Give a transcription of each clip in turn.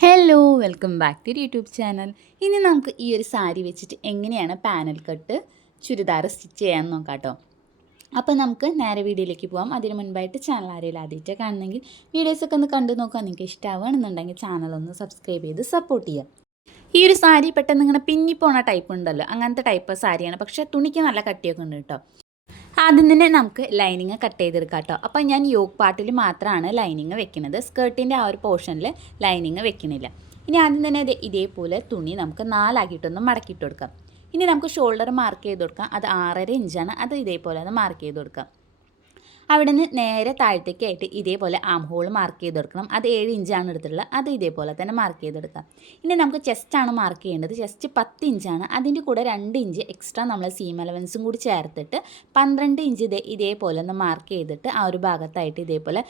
Hello welcome back to YouTube channel ഇനി നമുക്ക് ഈ ഒരു സാരി വെച്ചിട്ട് എങ്ങനെയാണ് പാനൽ കട്ട് ചുരിദാർ സ്റ്റിച്ച് ചെയ്യാൻ നോക്കാം കേട്ടോ അപ്പോൾ നമുക്ക് നേരെ വീഡിയോയിലേക്ക് പോകാം അതിന് മുൻപായിട്ട് ചാനൽ ആരെയും ആദ്യമായിട്ട് കാണുന്നെങ്കിൽ വീഡിയോസൊക്കെ ഒന്ന് കണ്ടു നോക്കാം നിങ്ങൾക്ക് ഇഷ്ടമാവുകയാണെന്നുണ്ടെങ്കിൽ ചാനൽ ഒന്ന് സബ്സ്ക്രൈബ് ചെയ്ത് സപ്പോർട്ട് ചെയ്യാം ഈ ഒരു സാരി പെട്ടെന്ന് ഇങ്ങനെ പിന്നിപ്പോണ ടൈപ്പ് ഉണ്ടല്ലോ. അങ്ങനത്തെ ടൈപ്പ് സാരിയാണ്. പക്ഷേ തുണിക്ക് നല്ല കട്ടിയൊക്കെ ഉണ്ട് കേട്ടോ ആദ്യം തന്നെ നമുക്ക് ലൈനിങ് കട്ട് ചെയ്തെടുക്കാം കേട്ടോ. അപ്പോൾ ഞാൻ യോഗ് പാർട്ടിൽ മാത്രമാണ് ലൈനിങ് വെക്കുന്നത്. സ്കേർട്ടിന്റെ ആ ഒരു പോർഷനിൽ ലൈനിങ് വെക്കണില്ല. ഇനി ആദ്യം തന്നെ ഇതേപോലെ തുണി നമുക്ക് നാലാക്കിയിട്ടൊന്ന് മടക്കിയിട്ട് കൊടുക്കാം. ഇനി നമുക്ക് ഷോൾഡർ മാർക്ക് ചെയ്ത് കൊടുക്കാം. അത് ആറര ഇഞ്ചാണ് അത് ഇതേപോലെ ഒന്ന് മാർക്ക് ചെയ്ത് കൊടുക്കാം. അവിടെ നിന്ന് നേരെ താഴത്തേക്കായിട്ട് ഇതേപോലെ ആം ഹോൾ മാർക്ക് ചെയ്ത് കൊടുക്കണം അത് ഏഴ് ഇഞ്ചാണ് എടുത്തിട്ടുള്ളത് അത് ഇതേപോലെ തന്നെ മാർക്ക് ചെയ്തെടുക്കാം. ഇനി നമുക്ക് ചെസ്റ്റാണ് മാർക്ക് ചെയ്യേണ്ടത്. ചെസ്റ്റ് പത്ത് ഇഞ്ചാണ് അതിന്റെ കൂടെ രണ്ട് ഇഞ്ച് എക്സ്ട്രാ നമ്മൾ സീം അലവൻസും കൂടി ചേർത്തിട്ട് പന്ത്രണ്ട് ഇഞ്ച് ഇതേ ഇതേപോലെ ഒന്ന് മാർക്ക് ചെയ്തിട്ട് ആ ഒരു ഭാഗത്തായിട്ട് ഇതേപോലെ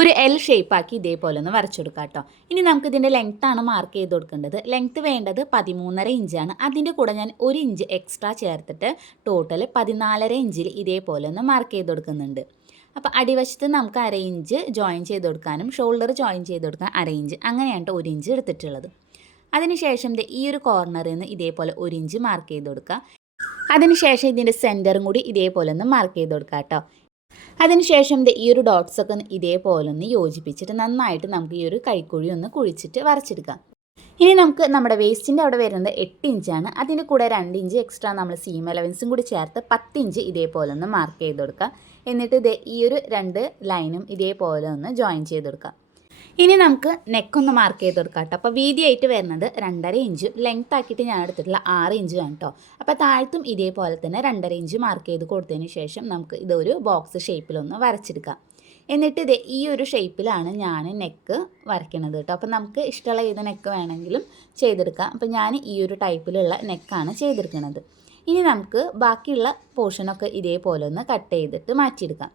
ഒരു എൽ ഷേപ്പാക്കി ഇതേപോലെ ഒന്ന് വരച്ചു കൊടുക്കാം കേട്ടോ. ഇനി നമുക്ക് ഇതിന്റെ ലെങ്ത്താണ് മാർക്ക് ചെയ്ത് കൊടുക്കേണ്ടത്. ലെങ്ത് വേണ്ടത് പതിമൂന്നര ഇഞ്ചാണ് അതിന്റെ കൂടെ ഞാൻ ഒരു ഇഞ്ച് എക്സ്ട്രാ ചേർത്തിട്ട് ടോട്ടൽ പതിനാലര ഇഞ്ചിൽ ഇതേപോലെ ഒന്ന് മാർക്ക് ചെയ്ത് കൊടുക്കുന്നുണ്ട്. അപ്പോൾ അടിവശത്ത് നമുക്ക് അര ഇഞ്ച് ജോയിൻ ചെയ്ത് കൊടുക്കാനും ഷോൾഡർ ജോയിൻ ചെയ്ത് കൊടുക്കാൻ അര ഇഞ്ച് അങ്ങനെയാണ് ഒരു ഇഞ്ച് എടുത്തിട്ടുള്ളത്. അതിനുശേഷം ഈ ഒരു കോർണറിൽ നിന്ന് ഇതേപോലെ ഒരു ഇഞ്ച് മാർക്ക് ചെയ്ത് കൊടുക്കുക അതിനുശേഷം ഇതിന്റെ സെന്ററും കൂടി ഇതേപോലെ ഒന്ന് മാർക്ക് ചെയ്ത് കൊടുക്കുക കേട്ടോ. അതിനുശേഷം ഈ ഒരു ഡോട്ട്സ് ഒക്കെ ഇതേപോലെ ഒന്ന് യോജിപ്പിച്ചിട്ട് നന്നായിട്ട് നമുക്ക് ഈ ഒരു കൈക്കുഴി ഒന്ന് കുഴിച്ചിട്ട് വരച്ചെടുക്കാം. ഇനി നമുക്ക് നമ്മുടെ വേസ്റ്റിന്റെ അവിടെ വരുന്നത് എട്ട് ഇഞ്ചാണ് അതിന്റെ കൂടെ രണ്ട് ഇഞ്ച് എക്സ്ട്രാ നമ്മൾ സീം അലവൻസും കൂടി ചേർത്ത് പത്ത് ഇഞ്ച് ഇതേപോലെ ഒന്ന് മാർക്ക് ചെയ്ത് കൊടുക്കുക എന്നിട്ട് ഇത് ഈ ഒരു രണ്ട് ലൈനും ഇതേപോലെ ഒന്ന് ജോയിൻ ചെയ്ത് കൊടുക്കുക ഇനി നമുക്ക് നെക്കൊന്ന് മാർക്ക് ചെയ്ത് കൊടുക്കാം കേട്ടോ. അപ്പോൾ വീതിയായിട്ട് വരുന്നത് രണ്ടര ഇഞ്ച് ലെങ്ത് ആക്കിയിട്ട് ഞാൻ എടുത്തിട്ടുള്ള ആറ് ഇഞ്ച് ആണ് കേട്ടോ. അപ്പോൾ താഴത്തും ഇതേപോലെ തന്നെ രണ്ടര ഇഞ്ച് മാർക്ക് ചെയ്ത് കൊടുത്തതിന് ശേഷം നമുക്ക് ഇതൊരു ബോക്സ് ഷേപ്പിലൊന്ന് വരച്ചെടുക്കാം. എന്നിട്ട് ഇത് ഈ ഒരു ഷേപ്പിലാണ് ഞാൻ നെക്ക് വരയ്ക്കണത് കേട്ടോ. അപ്പോൾ നമുക്ക് ഇഷ്ടമുള്ള ഏത് നെക്ക് വേണമെങ്കിലും ചെയ്തെടുക്കാം. അപ്പോൾ ഞാൻ ഈ ഒരു ടൈപ്പിലുള്ള നെക്കാണ് ചെയ്തെടുക്കുന്നത് ഇനി നമുക്ക് ബാക്കിയുള്ള പോർഷനൊക്കെ ഇതേപോലെ ഒന്ന് കട്ട് ചെയ്തിട്ട് മാറ്റിയെടുക്കാം.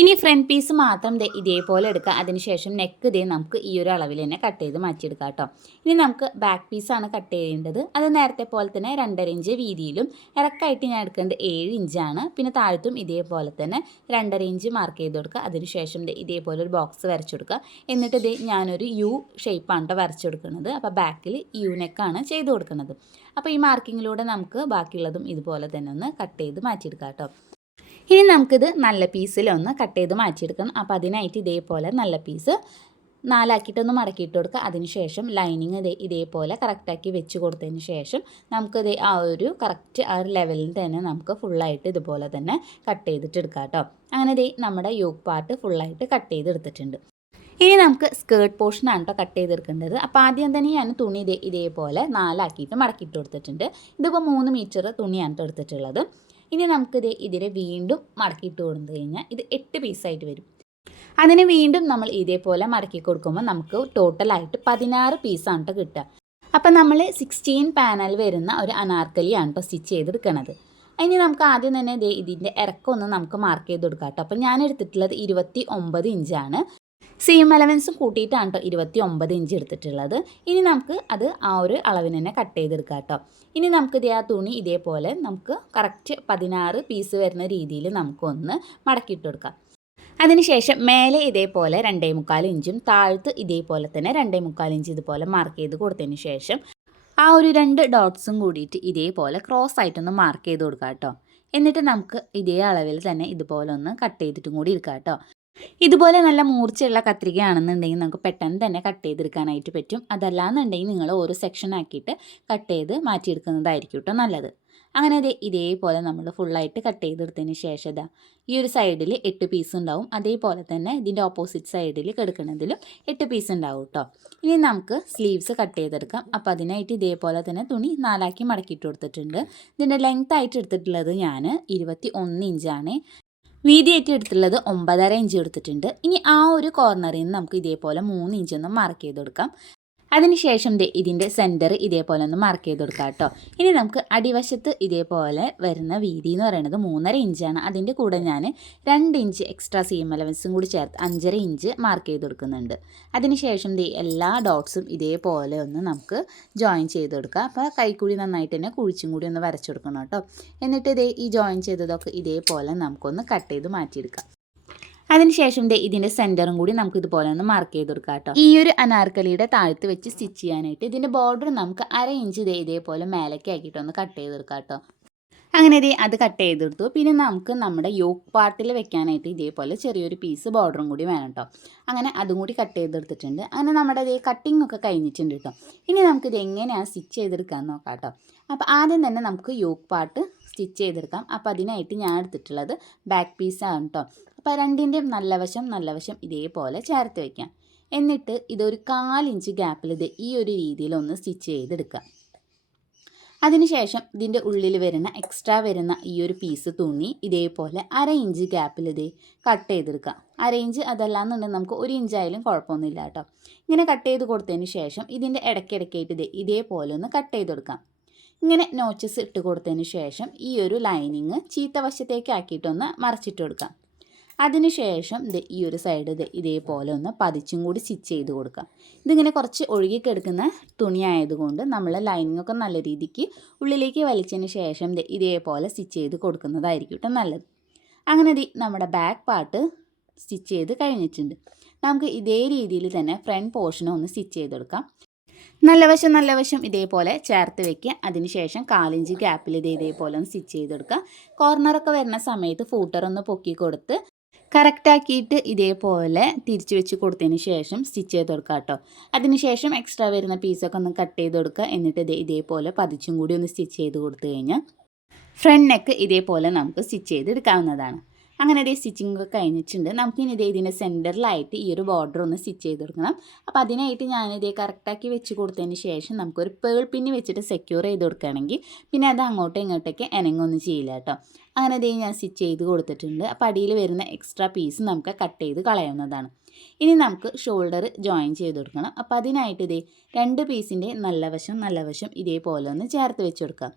ഇനി ഫ്രണ്ട് പീസ് മാത്രം ദേ ഇതേപോലെ എടുക്കുക അതിനുശേഷം നെക്ക് ദേ നമുക്ക് ഈ ഒരു അളവിൽ തന്നെ കട്ട് ചെയ്ത് മാറ്റിയെടുക്കാം കേട്ടോ. ഇനി നമുക്ക് ബാക്ക് പീസാണ് കട്ട് ചെയ്യേണ്ടത്. അത് നേരത്തെ പോലെ തന്നെ രണ്ടര ഇഞ്ച് വീതിയിലും ഇറക്കായിട്ട് ഞാൻ എടുക്കേണ്ടത് ഏഴ് ഇഞ്ചാണ് പിന്നെ താഴത്തും ഇതേപോലെ തന്നെ രണ്ടര ഇഞ്ച് മാർക്ക് ചെയ്ത് കൊടുക്കുക. അതിനുശേഷം ദേ ഇതേപോലെ ഒരു ബോക്സ് വരച്ചു കൊടുക്കുക. എന്നിട്ട് ഇതേ ഞാനൊരു യു ഷേപ്പാണ് കേട്ടോ വരച്ചു കൊടുക്കുന്നത്. അപ്പോൾ ബാക്കിൽ യു നെക്കാണ് ചെയ്ത് കൊടുക്കുന്നത്. അപ്പോൾ ഈ മാർക്കിങ്ങിലൂടെ നമുക്ക് ബാക്കിയുള്ളതും ഇതുപോലെ തന്നെ ഒന്ന് കട്ട് ചെയ്ത് മാറ്റിയെടുക്കാം കേട്ടോ. ഇനി നമുക്കിത് നല്ല പീസിലൊന്ന് കട്ട് ചെയ്ത് മാറ്റിയെടുക്കണം. അപ്പോൾ അതിനായിട്ട് ഇതേപോലെ നല്ല പീസ് നാലാക്കിയിട്ടൊന്ന് മടക്കിയിട്ട് കൊടുക്കുക. അതിനുശേഷം ലൈനിങ് ഇതേ ഇതേപോലെ കറക്റ്റാക്കി വെച്ച് കൊടുത്തതിന് ശേഷം നമുക്കിത് ആ ഒരു കറക്റ്റ് ആ ഒരു ലെവലിൽ തന്നെ നമുക്ക് ഫുള്ളായിട്ട് ഇതുപോലെ തന്നെ കട്ട് ചെയ്തിട്ട് എടുക്കാം കേട്ടോ. അങ്ങനെ ഇതേ നമ്മുടെ യോഗ് പാർട്ട് ഫുള്ളായിട്ട് കട്ട് ചെയ്തെടുത്തിട്ടുണ്ട് ഇനി നമുക്ക് സ്കേർട്ട് പോർഷനാണ് കേട്ടോ കട്ട് ചെയ്തെടുക്കേണ്ടത്. അപ്പോൾ ആദ്യം തന്നെ ഞാൻ തുണി ഇതേ ഇതേപോലെ നാലാക്കിയിട്ട് മടക്കിയിട്ട് കൊടുത്തിട്ടുണ്ട്. ഇതിപ്പോൾ മൂന്ന് മീറ്റർ തുണിയാണ് എടുത്തിട്ടുള്ളത്. ഇനി നമുക്കിത് ഇതിനെ വീണ്ടും മടക്കിയിട്ട് കൊടുത്തു കഴിഞ്ഞാൽ ഇത് എട്ട് പീസായിട്ട് വരും. അതിന് വീണ്ടും നമ്മൾ ഇതേപോലെ മടക്കി കൊടുക്കുമ്പോൾ നമുക്ക് ടോട്ടലായിട്ട് പതിനാറ് പീസാണ് കേട്ടോ കിട്ടുക. അപ്പം നമ്മൾ സിക്സ്റ്റീൻ പാനൽ വരുന്ന ഒരു അനാർക്കലിയാണ് ഇപ്പോൾ സ്റ്റിച്ച് ചെയ്തെടുക്കണത്. ഇനി നമുക്ക് ആദ്യം തന്നെ ഇതിന്റെ ഇറക്കമൊന്ന് നമുക്ക് മാർക്ക് ചെയ്ത് കൊടുക്കാം കേട്ടോ അപ്പം ഞാൻ എടുത്തിട്ടുള്ളത് ഇരുപത്തി ഒമ്പത് ഇഞ്ചാണ് സീം അലവൻസും കൂട്ടിയിട്ടാണ് കേട്ടോ ഇരുപത്തി ഒമ്പത് ഇഞ്ച് എടുത്തിട്ടുള്ളത്. ഇനി നമുക്ക് അത് ആ ഒരു അളവിന് തന്നെ കട്ട് ചെയ്തെടുക്കാം കേട്ടോ ഇനി നമുക്ക് ഇതേ ആ തുണി ഇതേപോലെ നമുക്ക് കറക്റ്റ് പതിനാറ് പീസ് വരുന്ന രീതിയിൽ നമുക്കൊന്ന് മടക്കിയിട്ട് കൊടുക്കാം. അതിനുശേഷം മേലെ ഇതേപോലെ രണ്ടേ മുക്കാൽ ഇഞ്ചും താഴത്ത് ഇതേപോലെ തന്നെ രണ്ടേ മുക്കാൽ ഇഞ്ച് ഇതുപോലെ മാർക്ക് ചെയ്ത് കൊടുത്തതിന് ശേഷം ആ ഒരു രണ്ട് ഡോട്ട്സും കൂടിയിട്ട് ഇതേപോലെ ക്രോസ് ആയിട്ടൊന്ന് മാർക്ക് ചെയ്ത് കൊടുക്കാം കേട്ടോ എന്നിട്ട് നമുക്ക് ഇതേ അളവിൽ തന്നെ ഇതുപോലെ ഒന്ന് കട്ട് ചെയ്തിട്ടും കൂടി എടുക്കാം കേട്ടോ ഇതുപോലെ നല്ല മൂർച്ചയുള്ള കത്രികയാണെന്നുണ്ടെങ്കിൽ നമുക്ക് പെട്ടെന്ന് തന്നെ കട്ട് ചെയ്തെടുക്കാനായിട്ട് പറ്റും. അതല്ലാന്നുണ്ടെങ്കിൽ നിങ്ങൾ ഓരോ സെക്ഷൻ ആക്കിയിട്ട് കട്ട് ചെയ്ത് മാറ്റിയെടുക്കുന്നതായിരിക്കും കേട്ടോ നല്ലത്. അങ്ങനെ അതെ ഇതേപോലെ നമ്മൾ ഫുള്ളായിട്ട് കട്ട് ചെയ്തെടുത്തതിന് ശേഷം ഇതാ ഈ ഒരു സൈഡിൽ എട്ട് പീസ് ഉണ്ടാവും. അതേപോലെ തന്നെ ഇതിന്റെ ഓപ്പോസിറ്റ് സൈഡിൽ കിടക്കുന്നതിലും എട്ട് പീസ് ഉണ്ടാവും കേട്ടോ. ഇനി നമുക്ക് സ്ലീവ്സ് കട്ട് ചെയ്തെടുക്കാം. അപ്പോൾ അതിനായിട്ട് ഇതേപോലെ തന്നെ തുണി നാലാക്കി മടക്കിയിട്ട് കൊടുത്തിട്ടുണ്ട്. ഇതിന്റെ ലെങ്ത് ആയിട്ട് എടുത്തിട്ടുള്ളത് ഞാൻ ഇരുപത്തി ഒന്ന് ഇഞ്ചാണ് വീതിയായിട്ട് എടുത്തുള്ളത് ഒമ്പതര ഇഞ്ച് എടുത്തിട്ടുണ്ട്. ഇനി ആ ഒരു കോർണറിൽ നിന്ന് നമുക്ക് ഇതേപോലെ മൂന്ന് ഇഞ്ച് ഒന്ന് മാർക്ക് ചെയ്ത് കൊടുക്കാം. അതിനുശേഷം ദേ ഇതിന്റെ സെന്റർ ഇതേപോലെ ഒന്ന് മാർക്ക് ചെയ്ത് കൊടുക്കാം കേട്ടോ. ഇനി നമുക്ക് അടിവശത്ത് ഇതേപോലെ വരുന്ന വീതി എന്ന് പറയുന്നത് മൂന്നര ഇഞ്ചാണ് അതിന്റെ കൂടെ ഞാൻ രണ്ട് ഇഞ്ച് എക്സ്ട്രാ സീം അലവൻസും കൂടി ചേർത്ത് അഞ്ചര ഇഞ്ച് മാർക്ക് ചെയ്ത് കൊടുക്കുന്നുണ്ട്. അതിനുശേഷം ദേ എല്ലാ ഡോട്ട്സും ഇതേപോലെ ഒന്ന് നമുക്ക് ജോയിൻ ചെയ്ത് കൊടുക്കാം. അപ്പോൾ കൈക്കൂടി നന്നായിട്ട് തന്നെ കുഴിച്ചും കൂടി ഒന്ന് വരച്ചു കൊടുക്കണം കേട്ടോ. എന്നിട്ട് ഇതേ ഈ ജോയിൻ ചെയ്തതൊക്കെ ഇതേപോലെ നമുക്കൊന്ന് കട്ട് ചെയ്ത് മാറ്റിയെടുക്കാം. അതിനുശേഷം ദേ ഇതിന്റെ സെന്ററും കൂടി നമുക്ക് ഇതുപോലെ ഒന്ന് മാർക്ക് ചെയ്ത് കൊടുക്കാം കേട്ടോ. ഈ ഒരു അനാർക്കലിയുടെ താഴത്ത് വെച്ച് സ്റ്റിച്ച് ചെയ്യാനായിട്ട് ഇതിന്റെ ബോർഡർ നമുക്ക് അര ഇഞ്ച് ദേ ഇതേപോലെ മേലേക്ക് ആക്കിയിട്ട് ഒന്ന് കട്ട് ചെയ്ത് കൊടുക്കാം കേട്ടോ. അങ്ങനെ ഇതേ അത് കട്ട് ചെയ്തെടുത്തു പിന്നെ നമുക്ക് നമ്മുടെ യോക്ക് പാർട്ടിൽ വെക്കാനായിട്ട് ഇതേപോലെ ചെറിയൊരു പീസ് ബോർഡറും കൂടി വേണം കേട്ടോ. അങ്ങനെ അതും കൂടി കട്ട് ചെയ്തെടുത്തിട്ടുണ്ട് അങ്ങനെ നമ്മുടെ ഇതേ കട്ടിംഗ് ഒക്കെ കഴിഞ്ഞിട്ടുണ്ട് കേട്ടോ. ഇനി നമുക്കിത് എങ്ങനെയാണ് സ്റ്റിച്ച് ചെയ്തെടുക്കാൻ നോക്കാം കേട്ടോ. അപ്പോൾ ആദ്യം തന്നെ നമുക്ക് യോക്ക് പാർട്ട് സ്റ്റിച്ച് ചെയ്തെടുക്കാം. അപ്പോൾ അതിനായിട്ട് ഞാൻ എടുത്തിട്ടുള്ളത് ബാക്ക് പീസാണ് കേട്ടോ അപ്പോൾ രണ്ടിന്റെയും നല്ല വശം നല്ല വശം ഇതേപോലെ ചേർത്ത് വയ്ക്കാം എന്നിട്ട് ഇതൊരു കാലിഞ്ച് ഗ്യാപ്പിൽ ഇത് ഈ ഒരു രീതിയിൽ ഒന്ന് സ്റ്റിച്ച് ചെയ്തെടുക്കാം. അതിനുശേഷം ഇതിന്റെ ഉള്ളിൽ വരുന്ന എക്സ്ട്രാ വരുന്ന ഈ ഒരു പീസ് തുണി ഇതേപോലെ അര ഇഞ്ച് ഗ്യാപ്പിൽ ഇത് കട്ട് ചെയ്തെടുക്കാം. അര ഇഞ്ച് അതല്ലാന്നുണ്ടെങ്കിൽ നമുക്ക് ഒരു ഇഞ്ചായാലും കുഴപ്പമൊന്നുമില്ല കേട്ടോ ഇങ്ങനെ കട്ട് ചെയ്ത് കൊടുത്തതിന് ശേഷം ഇതിന്റെ ഇടയ്ക്കിടയ്ക്കായിട്ട് ഇത് ഇതേപോലെ ഒന്ന് കട്ട് ചെയ്ത് കൊടുക്കാം ഇങ്ങനെ നോച്ചസ് ഇട്ട് കൊടുത്തതിന് ശേഷം ഈ ഒരു ലൈനിങ് ചീത്ത വശത്തേക്ക് ആക്കിയിട്ടൊന്ന് മറച്ചിട്ട് കൊടുക്കാം. അതിനുശേഷം ഇത് ഈ ഒരു സൈഡ് ഇത് ഇതേപോലെ ഒന്ന് പതിച്ചും കൂടി സ്റ്റിച്ച് ചെയ്ത് കൊടുക്കാം. ഇതിങ്ങനെ കുറച്ച് ഒഴുകിക്കെടുക്കുന്ന തുണി ആയതുകൊണ്ട് നമ്മൾ ലൈനിങ് ഒക്കെ നല്ല രീതിക്ക് ഉള്ളിലേക്ക് വലിച്ചതിന് ശേഷം ഇത് ഇതേപോലെ സ്റ്റിച്ച് ചെയ്ത് കൊടുക്കുന്നതായിരിക്കും കേട്ടോ നല്ലത്. അങ്ങനെ ഇത് നമ്മുടെ ബാക്ക് പാർട്ട് സ്റ്റിച്ച് ചെയ്ത് കഴിഞ്ഞിട്ടുണ്ട്. നമുക്ക് ഇതേ രീതിയിൽ തന്നെ ഫ്രണ്ട് പോർഷനും ഒന്ന് സ്റ്റിച്ച് ചെയ്തെടുക്കാം. നല്ല വശം നല്ല വശം ഇതേപോലെ ചേർത്ത് വെക്കുക. അതിനുശേഷം കാലിഞ്ച് ഗ്യാപ്പിൽ ഇത് ഇതേപോലെ ഒന്ന് സ്റ്റിച്ച് ചെയ്തെടുക്കുക കോർണറൊക്കെ വരുന്ന സമയത്ത് ഫൂട്ടർ ഒന്ന് പൊക്കി കൊടുത്ത് കറക്റ്റാക്കിയിട്ട് ഇതേപോലെ തിരിച്ച് വെച്ച് കൊടുത്തതിന് ശേഷം സ്റ്റിച്ച് ചെയ്ത് കേട്ടോ. അതിനുശേഷം എക്സ്ട്രാ വരുന്ന പീസൊക്കെ ഒന്ന് കട്ട് ചെയ്ത് കൊടുക്കുക. എന്നിട്ട് ഇത് ഇതേപോലെ പതിച്ചും കൂടി ഒന്ന് സ്റ്റിച്ച് ചെയ്ത് കൊടുത്തു കഴിഞ്ഞാൽ ഫ്രണ്ട് നെക്ക് ഇതേപോലെ നമുക്ക് സ്റ്റിച്ച് ചെയ്ത് എടുക്കാവുന്നതാണ്. അങ്ങനെ ഇതേ സ്റ്റിച്ചിങ് ഒക്കെ കഴിഞ്ഞിട്ടുണ്ട്. നമുക്കിനി ഇതേ ഇതിന്റെ സെന്ററിലായിട്ട് ഈ ഒരു ബോർഡർ ഒന്ന് സ്റ്റിച്ച് ചെയ്ത് കൊടുക്കണം. അപ്പോൾ അതിനായിട്ട് ഞാനിതേ കറക്റ്റാക്കി വെച്ച് കൊടുത്തതിന് ശേഷം നമുക്കൊരു പേൾ പിന്നി വെച്ചിട്ട് സെക്യൂർ ചെയ്ത് കൊടുക്കുകയാണെങ്കിൽ പിന്നെ അത് അങ്ങോട്ടും ഇങ്ങോട്ടൊക്കെ ഇനങ്ങൊന്നും ചെയ്യില്ല കേട്ടോ. അങ്ങനെ ഇതേ ഞാൻ സ്റ്റിച്ച് ചെയ്ത് കൊടുത്തിട്ടുണ്ട്. അപ്പോൾ അടിയിൽ വരുന്ന എക്സ്ട്രാ പീസ് നമുക്ക് കട്ട് ചെയ്ത് കളയുന്നതാണ്. ഇനി നമുക്ക് ഷോൾഡർ ജോയിൻ ചെയ്ത് കൊടുക്കണം. അപ്പോൾ അതിനായിട്ട് ഇതേ രണ്ട് പീസിന്റെ നല്ല വശം നല്ല വശം ഇതേപോലെ ഒന്ന് ചേർത്ത് വെച്ച് കൊടുക്കാം.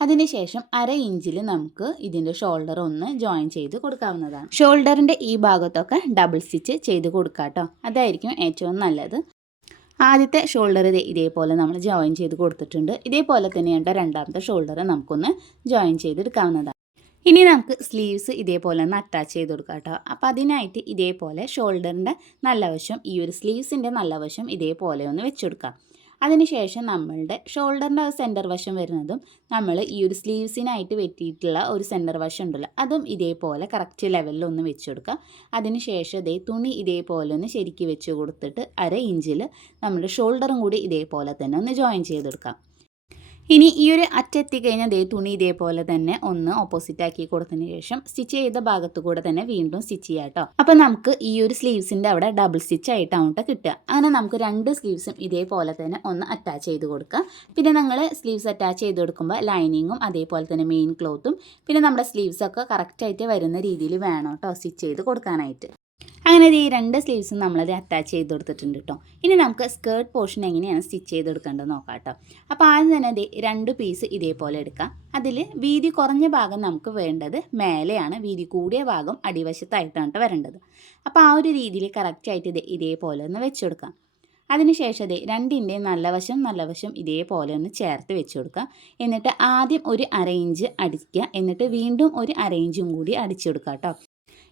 അതിനുശേഷം അര ഇഞ്ചിൽ നമുക്ക് ഇതിന്റെ ഷോൾഡർ ഒന്ന് ജോയിൻ ചെയ്ത് കൊടുക്കാവുന്നതാണ്. ഷോൾഡറിന്റെ ഈ ഭാഗത്തൊക്കെ ഡബിൾ സ്റ്റിച്ച് ചെയ്ത് കൊടുക്കാം കേട്ടോ അതായിരിക്കും ഏറ്റവും നല്ലത്. ആദ്യത്തെ ഷോൾഡർ ഇതേപോലെ നമ്മൾ ജോയിൻ ചെയ്ത് കൊടുത്തിട്ടുണ്ട്. ഇതേപോലെ തന്നെയുണ്ട് രണ്ടാമത്തെ ഷോൾഡർ നമുക്കൊന്ന് ജോയിൻ ചെയ്തെടുക്കാവുന്നതാണ്. ഇനി നമുക്ക് സ്ലീവ്സ് ഇതേപോലെ ഒന്ന് അറ്റാച്ച് ചെയ്ത് കൊടുക്കാം കേട്ടോ അപ്പോൾ അതിനായിട്ട് ഇതേപോലെ ഷോൾഡറിന്റെ നല്ല വശം ഈ ഒരു സ്ലീവ്സിന്റെ നല്ല വശം ഇതേപോലെ ഒന്ന് വെച്ചെടുക്കാം അതിനുശേഷം നമ്മളുടെ ഷോൾഡറിന്റെ സെന്റർ വശം വരുന്നതും നമ്മൾ ഈ ഒരു സ്ലീവ്സിനായിട്ട് വെറ്റിയിട്ടുള്ള ഒരു സെന്റർ വശം ഉണ്ടല്ലോ അതും ഇതേപോലെ കറക്റ്റ് ലെവലിൽ ഒന്ന് വെച്ച് കൊടുക്കുക. അതിനുശേഷം ഇതേ തുണി ഇതേപോലെ ഒന്ന് ശരിക്ക് വെച്ച് കൊടുത്തിട്ട് അര ഇഞ്ചിൽ നമ്മുടെ ഷോൾഡറും കൂടി ഇതേപോലെ തന്നെ ഒന്ന് ജോയിൻ ചെയ്തെടുക്കാം ഇനി ഈ ഒരു അറ്റെത്തിക്കഴിഞ്ഞാൽ ദേ തുണി ഇതേപോലെ തന്നെ ഒന്ന് ഓപ്പോസിറ്റ് ആക്കി കൊടുത്തതിന് ശേഷം സ്റ്റിച്ച് ചെയ്ത ഭാഗത്തു കൂടെ തന്നെ വീണ്ടും സ്റ്റിച്ച് ചെയ്യാം കേട്ടോ. അപ്പം നമുക്ക് ഈ ഒരു സ്ലീവ്സിന്റെ അവിടെ ഡബിൾ സ്റ്റിച്ച് ആയിട്ടാണ് കേട്ടോ കിട്ടുക. അങ്ങനെ നമുക്ക് രണ്ട് സ്ലീവ്സും ഇതേപോലെ തന്നെ ഒന്ന് അറ്റാച്ച് ചെയ്ത് കൊടുക്കുക പിന്നെ നിങ്ങൾ സ്ലീവ്സ് അറ്റാച്ച് ചെയ്ത് കൊടുക്കുമ്പോൾ ലൈനിങ്ങും അതേപോലെ തന്നെ മെയിൻ ക്ലോത്തും പിന്നെ നമ്മുടെ സ്ലീവ്സൊക്കെ കറക്റ്റായിട്ട് വരുന്ന രീതിയിൽ വേണം കേട്ടോ സ്റ്റിച്ച് ചെയ്ത് കൊടുക്കാനായിട്ട്. അങ്ങനെ ഈ രണ്ട് സ്ലീവ്സും നമ്മളത് അറ്റാച്ച് ചെയ്ത് കൊടുത്തിട്ടുണ്ട് കേട്ടോ ഇനി നമുക്ക് സ്കേർട്ട് പോർഷൻ എങ്ങനെയാണ് സ്റ്റിച്ച് ചെയ്ത് എടുക്കേണ്ടത് നോക്കാം കേട്ടോ അപ്പോൾ ആദ്യം തന്നെ അത് രണ്ട് പീസ് ഇതേപോലെ എടുക്കാം. അതിൽ വീതി കുറഞ്ഞ ഭാഗം നമുക്ക് വേണ്ടത് മേലെയാണ്. വീതി കൂടിയ ഭാഗം അടിവശത്തായിട്ടാണ് വരേണ്ടത്. അപ്പോൾ ആ ഒരു രീതിയിൽ കറക്റ്റായിട്ട് ഇത് ഇതേപോലെ ഒന്ന് വെച്ചെടുക്കാം അതിനുശേഷം അത് രണ്ടിന്റെ നല്ല വശം നല്ല വശം ഇതേപോലെ ഒന്ന് ചേർത്ത് വെച്ച് കൊടുക്കുക. എന്നിട്ട് ആദ്യം ഒരു അര ഇഞ്ച് അടിക്കുക. എന്നിട്ട് വീണ്ടും ഒരു അര ഇഞ്ചും കൂടി അടിച്ചു കൊടുക്കുക കേട്ടോ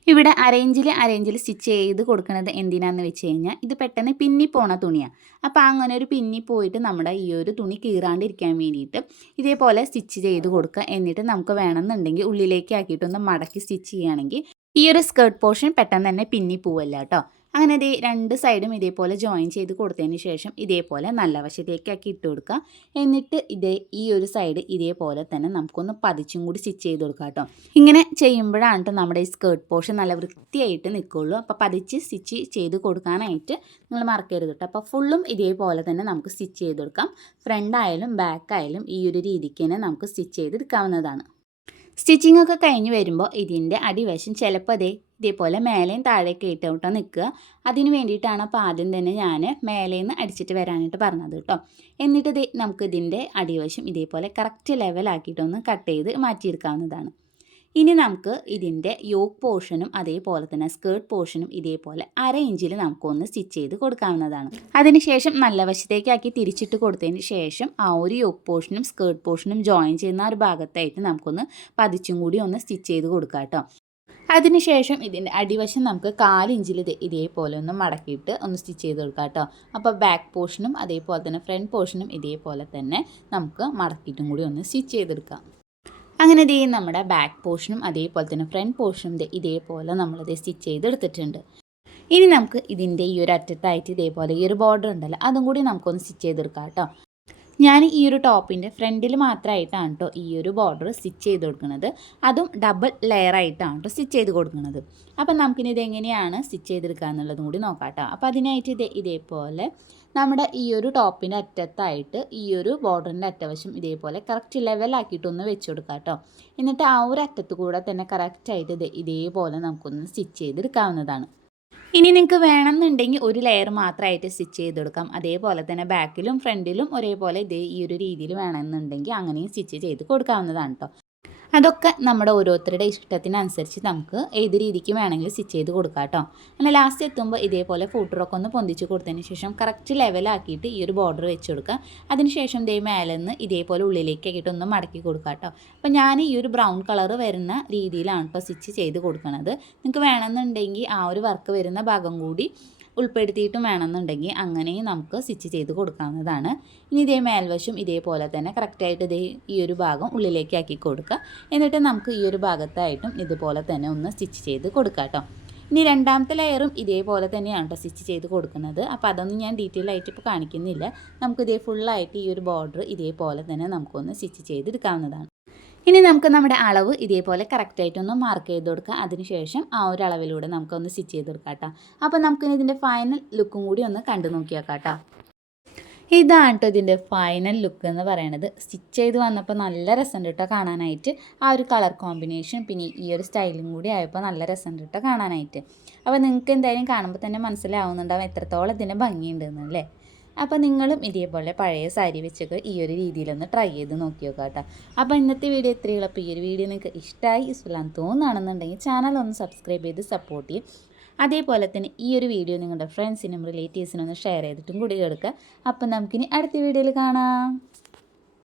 ഇവിടെ അറേഞ്ചിൽ അറേഞ്ചിൽ സ്റ്റിച്ച് ചെയ്ത് കൊടുക്കുന്നത് എന്തിനാന്ന് വെച്ച് കഴിഞ്ഞാൽ ഇത് പെട്ടെന്ന് പിന്നി പോണ തുണിയാണ് അപ്പോൾ അങ്ങനെ ഒരു പിന്നി പോയിട്ട് നമ്മുടെ ഈ ഒരു തുണി കീറാണ്ടിരിക്കാൻ വേണ്ടിയിട്ട് ഇതേപോലെ സ്റ്റിച്ച് ചെയ്ത് കൊടുക്കുക എന്നിട്ട് നമുക്ക് വേണമെന്നുണ്ടെങ്കിൽ ഉള്ളിലേക്ക് ആക്കിയിട്ടൊന്ന് മടക്കി സ്റ്റിച്ച് ചെയ്യുകയാണെങ്കിൽ ഈ ഒരു സ്കേർട്ട് പോർഷൻ പെട്ടെന്ന് തന്നെ പിന്നി പോവല്ല കേട്ടോ. അങ്ങനെ ഇതേ രണ്ട് സൈഡും ഇതേപോലെ ജോയിൻ ചെയ്ത് കൊടുത്തതിന് ശേഷം ഇതേപോലെ നല്ല വശത്തേക്കാക്കി ഇട്ട് കൊടുക്കുക. എന്നിട്ട് ഇതേ ഈ ഒരു സൈഡ് ഇതേപോലെ തന്നെ നമുക്കൊന്ന് പതിച്ചും കൂടി സ്റ്റിച്ച് ചെയ്ത് കൊടുക്കാം കേട്ടോ. ഇങ്ങനെ ചെയ്യുമ്പോഴാണ് കേട്ടോ നമ്മുടെ ഈ സ്കേർട്ട് പോർഷൻ നല്ല വൃത്തിയായിട്ട് നിൽക്കുള്ളൂ. അപ്പോൾ പതിച്ച് സ്റ്റിച്ച് ചെയ്ത് കൊടുക്കാനായിട്ട് നിങ്ങൾ മറക്കരുത് കേട്ടോ അപ്പോൾ ഫുള്ളും ഇതേപോലെ തന്നെ നമുക്ക് സ്റ്റിച്ച് ചെയ്ത് കൊടുക്കാം. ഫ്രണ്ട് ആയാലും ബാക്ക് ആയാലും ഈ ഒരു രീതിക്ക് തന്നെ നമുക്ക് സ്റ്റിച്ച് ചെയ്തെടുക്കാവുന്നതാണ്. സ്റ്റിച്ചിങ് ഒക്കെ കഴിഞ്ഞ് വരുമ്പോൾ ഇതിന്റെ അടിവശം ചിലപ്പോൾ അതേ ഇതേപോലെ മേലെയും താഴേക്ക് ഇട്ടോട്ടോ നിൽക്കുക. അതിന് വേണ്ടിയിട്ടാണ് അപ്പോൾ ആദ്യം തന്നെ ഞാൻ മേലേന്ന് അടിച്ചിട്ട് വരാനായിട്ട് പറഞ്ഞത് കേട്ടോ. എന്നിട്ട് ഇത് നമുക്ക് ഇതിന്റെ അടിവശം ഇതേപോലെ കറക്റ്റ് ലെവലാക്കിയിട്ടൊന്ന് കട്ട് ചെയ്ത് മാറ്റിയെടുക്കാവുന്നതാണ്. ഇനി നമുക്ക് ഇതിന്റെ യോക്ക് പോർഷനും അതേപോലെ തന്നെ സ്കേർട്ട് പോർഷനും ഇതേപോലെ അര ഇഞ്ചിൽ നമുക്കൊന്ന് സ്റ്റിച്ച് ചെയ്ത് കൊടുക്കാവുന്നതാണ്. അതിനുശേഷം നല്ല വശത്തേക്കാക്കി തിരിച്ചിട്ട് കൊടുത്തതിന് ശേഷം ആ ഒരു യോക്ക് പോർഷനും സ്കേർട്ട് പോർഷനും ജോയിൻ ചെയ്യുന്ന ഒരു ഭാഗത്തായിട്ട് നമുക്കൊന്ന് പതിച്ചും കൂടി ഒന്ന് സ്റ്റിച്ച് ചെയ്ത് കൊടുക്കാം കേട്ടോ. അതിനുശേഷം ഇതിന്റെ അടിവശം നമുക്ക് കാലിഞ്ചിൽ ഇത് ഇതേപോലെ ഒന്ന് മടക്കിയിട്ട് ഒന്ന് സ്റ്റിച്ച് ചെയ്ത് കൊടുക്കാം കേട്ടോ. അപ്പോൾ ബാക്ക് പോർഷനും അതേപോലെ തന്നെ ഫ്രണ്ട് പോർഷനും ഇതേപോലെ തന്നെ നമുക്ക് മടക്കിയിട്ടും കൂടി ഒന്ന് സ്റ്റിച്ച് ചെയ്തെടുക്കാം. അങ്ങനെ ഇതേ നമ്മുടെ ബാക്ക് പോർഷനും അതേപോലെ തന്നെ ഫ്രണ്ട് പോർഷനും ഇതേപോലെ നമ്മളിത് സ്റ്റിച്ച് ചെയ്തെടുത്തിട്ടുണ്ട്. ഇനി നമുക്ക് ഇതിന്റെ ഈ ഒരു അറ്റത്തായിട്ട് ഇതേപോലെ ഈ ഒരു ബോർഡർ ഉണ്ടല്ലോ അതും കൂടി നമുക്കൊന്ന് സ്റ്റിച്ച് ചെയ്തെടുക്കാം കേട്ടോ. ഞാൻ ഈ ഒരു ടോപ്പിന്റെ ഫ്രണ്ടിൽ മാത്രമായിട്ടാണ് കേട്ടോ ഈ ഒരു ബോർഡർ സ്റ്റിച്ച് ചെയ്ത് കൊടുക്കുന്നത്. അതും ഡബിൾ ലെയർ ആയിട്ടാണ് കേട്ടോ സ്റ്റിച്ച് ചെയ്ത് കൊടുക്കുന്നത്. അപ്പം നമുക്കിനി ഇതെങ്ങനെയാണ് സ്റ്റിച്ച് ചെയ്തെടുക്കുക എന്നുള്ളതും കൂടി നോക്കാം കേട്ടോ. അപ്പോൾ അതിനായിട്ട് ഇത് ഇതേപോലെ നമ്മുടെ ഈ ഒരു ടോപ്പിന്റെ അറ്റത്തായിട്ട് ഈ ഒരു ബോർഡറിന്റെ അറ്റവശം ഇതേപോലെ കറക്റ്റ് ലെവലാക്കിയിട്ടൊന്ന് വെച്ച് കൊടുക്കാം കേട്ടോ. എന്നിട്ട് ആ ഒരു അറ്റത്ത് കൂടെ തന്നെ കറക്റ്റായിട്ട് ഇത് ഇതേപോലെ നമുക്കൊന്ന് സ്റ്റിച്ച് ചെയ്തെടുക്കാവുന്നതാണ്. ഇനി നിങ്ങൾക്ക് വേണമെന്നുണ്ടെങ്കിൽ ഒരു ലെയർ മാത്രമായിട്ട് സ്റ്റിച്ച് ചെയ്ത് കൊടുക്കാം. അതേപോലെ തന്നെ ബാക്കിലും ഫ്രണ്ടിലും ഒരേപോലെ ഇതേ ഈ ഒരു രീതിയിൽ വേണമെന്നുണ്ടെങ്കിൽ അങ്ങനെയും സ്റ്റിച്ച് ചെയ്ത് കൊടുക്കാവുന്നതാണ് കേട്ടോ അതൊക്കെ നമ്മുടെ ഓരോരുത്തരുടെ ഇഷ്ടത്തിനനുസരിച്ച് നമുക്ക് ഏത് രീതിക്ക് വേണമെങ്കിലും സ്റ്റിച്ച് ചെയ്ത് കൊടുക്കാം കേട്ടോ. അങ്ങനെ ലാസ്റ്റ് എത്തുമ്പോൾ ഇതേപോലെ ഫൂട്ടറൊക്കെ ഒന്ന് പൊന്തിച്ച് കൊടുത്തതിന് ശേഷം കറക്റ്റ് ലെവലാക്കിയിട്ട് ഈ ഒരു ബോർഡർ വെച്ച് കൊടുക്കുക. അതിനുശേഷം ദേ മേലെ നിന്ന് ഇതേപോലെ ഉള്ളിലേക്ക് ആക്കിയിട്ട് ഒന്ന് മടക്കി കൊടുക്കുക കേട്ടോ. അപ്പോൾ ഞാൻ ഈ ഒരു ബ്രൗൺ കളർ വരുന്ന രീതിയിലാണ് ഇപ്പോൾ സ്റ്റിച്ച് ചെയ്ത് കൊടുക്കുന്നത് നിങ്ങൾക്ക് വേണമെന്നുണ്ടെങ്കിൽ ആ ഒരു വർക്ക് വരുന്ന ഭാഗം കൂടി ഉൾപ്പെടുത്തിയിട്ടും വേണമെന്നുണ്ടെങ്കിൽ അങ്ങനെയും നമുക്ക് സ്റ്റിച്ച് ചെയ്ത് കൊടുക്കാവുന്നതാണ്. ഇനി ഇതേ മേൽവശം ഇതേപോലെ തന്നെ കറക്റ്റായിട്ട് ഇതേ ഈ ഒരു ഭാഗം ഉള്ളിലേക്ക് ആക്കി കൊടുക്കുക. എന്നിട്ട് നമുക്ക് ഈ ഒരു ഭാഗത്തായിട്ടും ഇതുപോലെ തന്നെ ഒന്ന് സ്റ്റിച്ച് ചെയ്ത് കൊടുക്കാം കേട്ടോ. ഇനി രണ്ടാമത്തെ ലെയറും ഇതേപോലെ തന്നെയാണ് കേട്ടോ സ്റ്റിച്ച് ചെയ്ത് കൊടുക്കുന്നത്. അപ്പോൾ അതൊന്നും ഞാൻ ഡീറ്റെയിൽ ആയിട്ട് ഇപ്പോൾ കാണിക്കുന്നില്ല. നമുക്ക് ഇതേ ഫുള്ളായിട്ട് ഈ ഒരു ബോർഡർ ഇതേപോലെ തന്നെ നമുക്കൊന്ന് സ്റ്റിച്ച് ചെയ്തെടുക്കാവുന്നതാണ്. ഇനി നമുക്ക് നമ്മുടെ അളവ് ഇതേപോലെ കറക്റ്റായിട്ടൊന്ന് മാർക്ക് ചെയ്ത് കൊടുക്കുക അതിനുശേഷം ആ ഒരു അളവിലൂടെ നമുക്കൊന്ന് സ്റ്റിച്ച് ചെയ്ത് കൊടുക്കാം കേട്ടോ. അപ്പോൾ നമുക്കിനി ഇതിന്റെ ഫൈനൽ ലുക്കും കൂടി ഒന്ന് കണ്ടു നോക്കിയാൽ കേട്ടോ. ഇതാണ് കേട്ടോ ഇതിന്റെ ഫൈനൽ ലുക്ക് എന്ന് പറയണത്. സ്റ്റിച്ച് ചെയ്ത് വന്നപ്പോൾ നല്ല രസമുണ്ട് കേട്ടോ കാണാനായിട്ട്. ആ ഒരു കളർ കോമ്പിനേഷൻ പിന്നെ ഈ ഒരു സ്റ്റൈലും കൂടി ആയപ്പോൾ നല്ല രസമുണ്ട് കേട്ടോ കാണാനായിട്ട്. അപ്പോൾ നിങ്ങൾക്ക് എന്തായാലും കാണുമ്പോൾ തന്നെ മനസ്സിലാവുന്നുണ്ടാവും എത്രത്തോളം ഇതിന്റെ ഭംഗിയുണ്ടെന്ന് അല്ലേ? അപ്പോൾ നിങ്ങളും ഇതേപോലെ പഴയ സാരി വെച്ചൊക്കെ ഈ ഒരു രീതിയിലൊന്ന് ട്രൈ ചെയ്ത് നോക്കി നോക്കാം കേട്ടോ. അപ്പോൾ ഇന്നത്തെ വീഡിയോ ഇത്രയുള്ള. അപ്പോൾ ഈ ഒരു വീഡിയോ നിങ്ങൾക്ക് ഇഷ്ടമായി ഇഷ്ടമില്ലാന്ന് തോന്നുകയാണെന്നുണ്ടെങ്കിൽ ചാനൽ ഒന്ന് സബ്സ്ക്രൈബ് ചെയ്ത് സപ്പോർട്ട് ചെയ്യും. അതേപോലെ തന്നെ ഈ ഒരു വീഡിയോ നിങ്ങളുടെ ഫ്രണ്ട്സിനും റിലേറ്റീവ്സിനും ഒന്ന് ഷെയർ ചെയ്തിട്ടും കൂടി എടുക്കുക അപ്പം നമുക്കിനി അടുത്ത വീഡിയോയിൽ കാണാം.